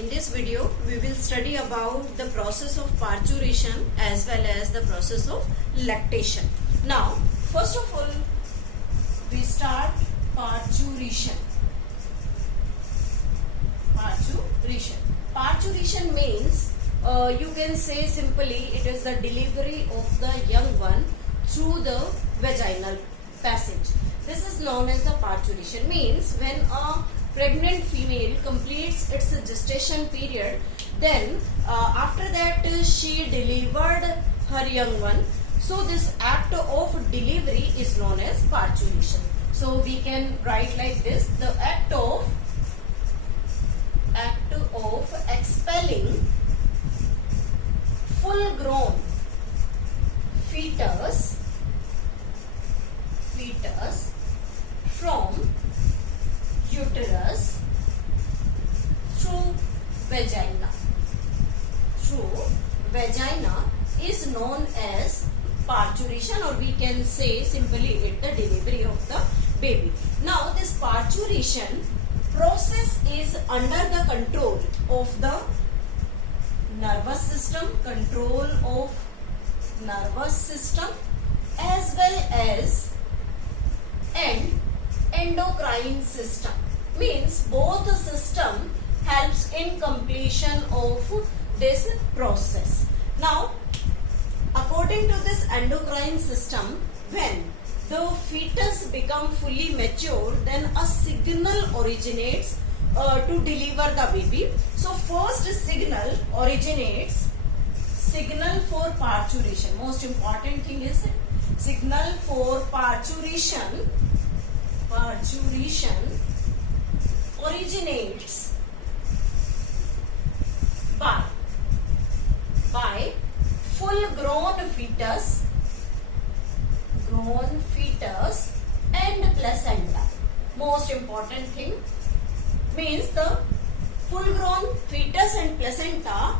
In this video, we will study about the process of parturition as well as the process of lactation. Now, first of all, we start parturition. Parturition means, you can say simply, it is the delivery of the young one through the vaginal passage. This is known as the parturition. Means when a pregnant female completes its gestation period, then after that she delivered her young one. So this act of delivery is known as parturition. So we can write like this: the act of expelling full grown fetus from uterus through vagina is known as parturition, or we can say simply it the delivery of the baby. Now this parturition process is under the control of the nervous system, as well as endocrine system. Means both the system helps in completion of this process. Now, according to this endocrine system, when the fetus become fully mature, then a signal originates to deliver the baby. So first signal originates, signal for parturition. Most important thing is signal for parturition originates by full grown fetus and placenta. Most important thing means the full grown fetus and placenta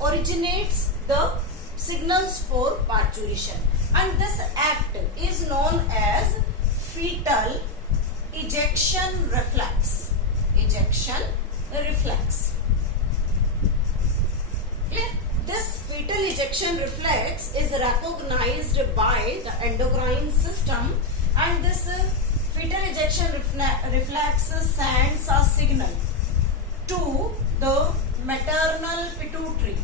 originates the signals for parturition, and this act is known as fetal ejection reflex. Clear? This fetal ejection reflex is recognized by the endocrine system, and this fetal ejection reflex sends a signal to the maternal pituitary,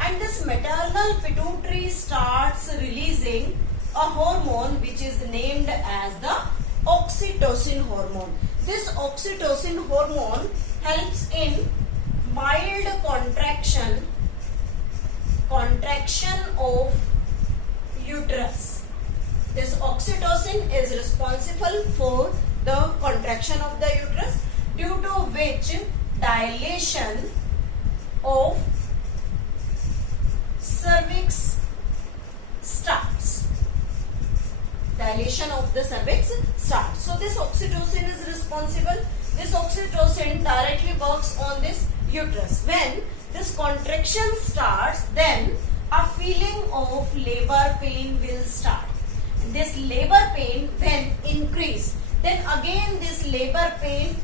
and this maternal pituitary starts releasing a hormone which is named as the oxytocin hormone. This oxytocin hormone helps in mild contraction of uterus. This oxytocin is responsible for the contraction of the uterus, due to which dilation of cervix starts. So this oxytocin is responsible. This oxytocin directly works on this uterus. When this contraction starts, then a feeling of labor pain will start. This labor pain when increase, then again this labor pain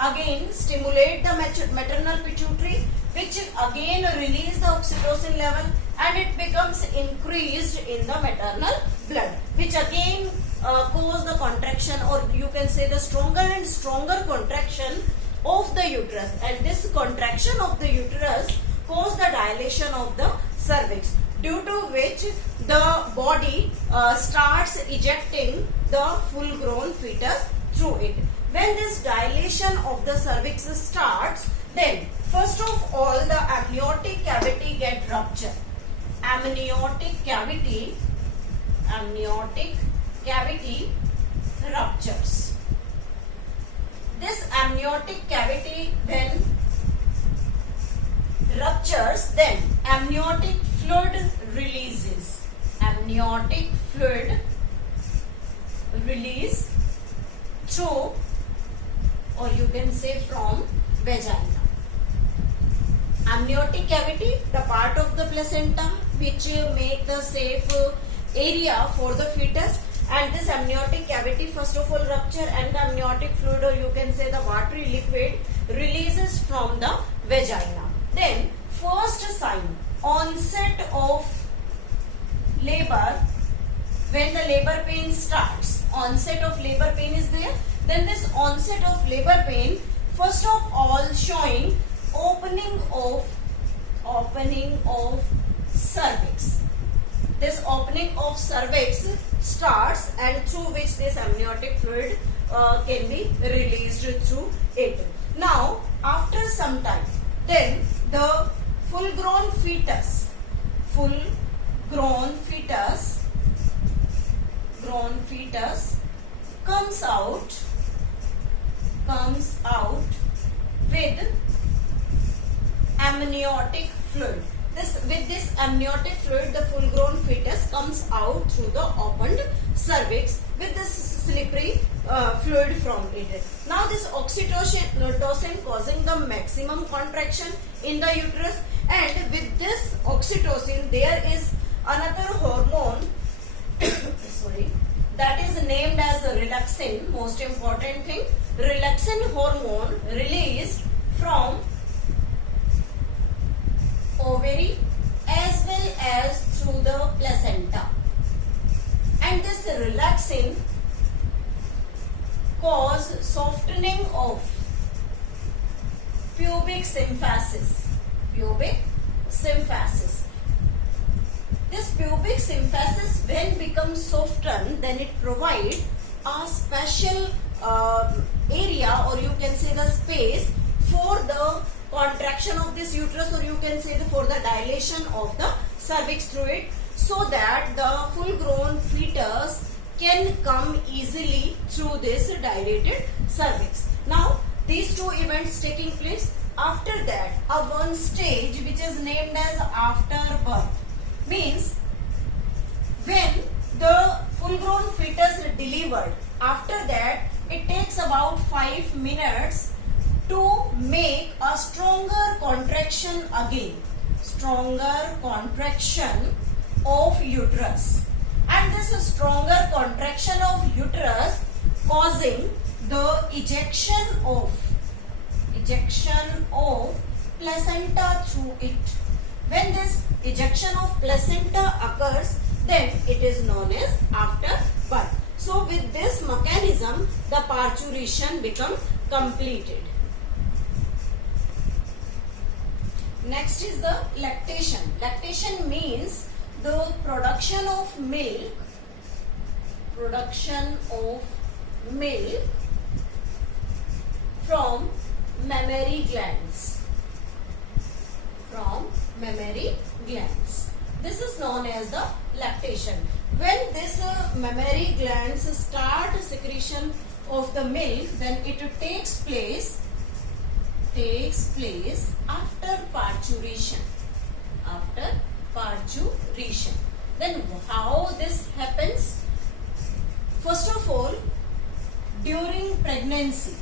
again stimulate the maternal pituitary, which again release the oxytocin level, and it becomes increased in the maternal blood, which again cause the contraction, or you can say the stronger and stronger contraction of the uterus, and this contraction of the uterus cause the dilation of the cervix, due to which the body starts ejecting the full grown fetus through it. When this dilation of the cervix starts, then first of all the amniotic cavity get ruptured. Amniotic cavity ruptures. This amniotic cavity when ruptures, then amniotic fluid releases. Amniotic fluid release through, or you can say from, vagina. Amniotic cavity, the part of the placenta which make the safe area for the fetus, and this amniotic cavity first of all rupture, and the amniotic fluid, or you can say the watery liquid, releases from the vagina. Then first sign, onset of labor, when the labor pain starts, onset of labor pain is there. Then this onset of labor pain, first of all showing opening of cervix. This opening of cervix starts, and through which this amniotic fluid can be released through it. Now after some time, then the full grown fetus comes out with amniotic fluid. With this amniotic fluid, the full grown fetus comes out through the opened cervix with this slippery fluid from it. Now this oxytocin causing the maximum contraction in the uterus, and with this oxytocin there is another hormone sorry, that is named as relaxin. Most important thing, relaxin hormone released from ovary as well as through the placenta, and this relaxin cause softening of pubic symphysis. This pubic symphysis, when becomes softened, then it provides a special area, or you can say the space for the contraction of this uterus, or you can say for the dilation of the cervix through it, so that the full grown fetus can come easily through this dilated cervix. Now these two events taking place. After that, a one stage which is named as afterbirth, means when the full grown fetus is delivered, after that it takes about 5 minutes to make a stronger contraction again, of uterus, and this stronger contraction of uterus causing the ejection of placenta through it. When this ejection of placenta occurs, then it is known as afterbirth. So with this mechanism, the parturition becomes completed. Next is the lactation. Lactation means the production of milk from mammary glands. This is known as the lactation. When this mammary glands start secretion of the milk, then it takes place after parturition. Then how this happens? First of all, during pregnancy,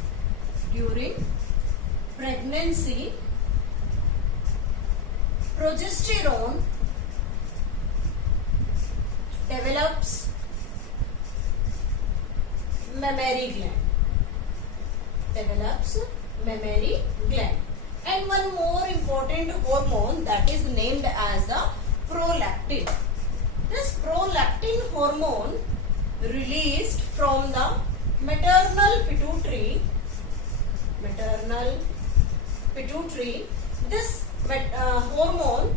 progesterone develops mammary gland. And one more important hormone, that is named as the prolactin. This prolactin hormone released from the maternal pituitary. This hormone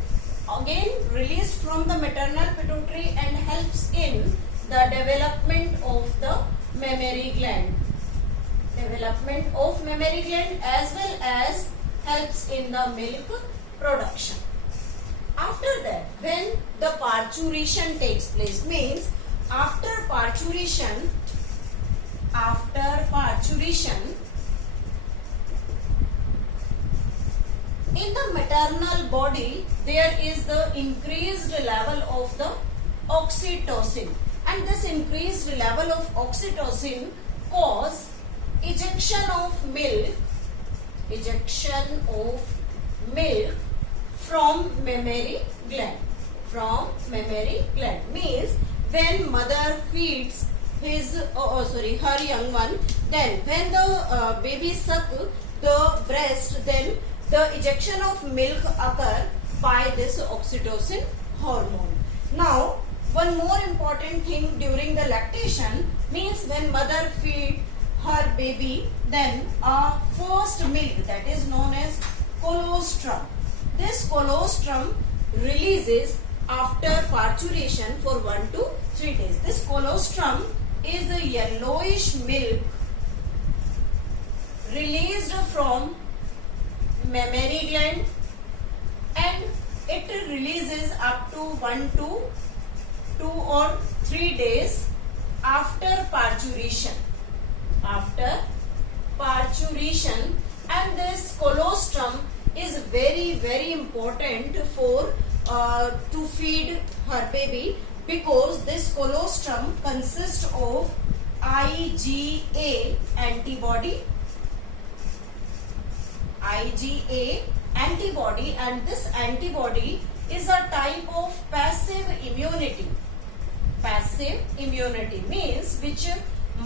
again released from the maternal pituitary and helps in the development of the mammary gland. As well as helps in the milk production. After that, when the parturition takes place, means after parturition, in the maternal body, there is the increased level of the oxytocin, and this increased level of oxytocin cause ejection of milk from mammary gland. Means when mother feeds her young one. Then when the baby suck the breast, then the ejection of milk occur by this oxytocin hormone. Now, one more important thing during the lactation means when mother feed her baby, then a first milk, that is known as colostrum. This colostrum releases after parturition for 1 to 3 days. This colostrum is a yellowish milk released from mammary gland, and it releases up to 1 to 2 or 3 days after parturition. After parturition, and this colostrum is very important for to feed her baby, because this colostrum consists of IgA antibody, and this antibody is a type of passive immunity. Passive immunity means which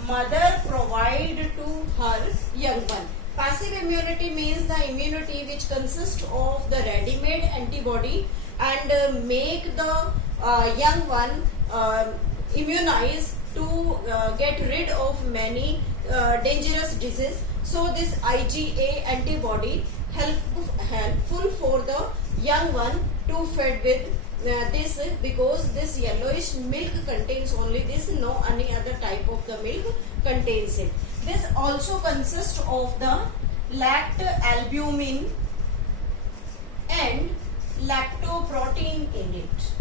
mother provide to her young one. Passive immunity means the immunity which consists of the ready-made antibody and make the young one immunized to get rid of many dangerous diseases. So this IgA antibody helpful for the young one to fed with this, because this yellowish milk contains only this, no any other type of the milk contains it. This also consists of the lactalbumin and lactoprotein in it.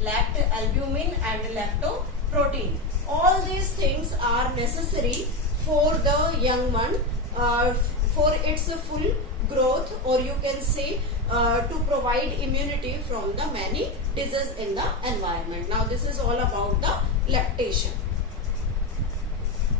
Lactalbumin and lactoprotein. All these things are necessary for the young one for its full growth, or you can say to provide immunity from the many diseases in the environment. Now this is all about the lactation.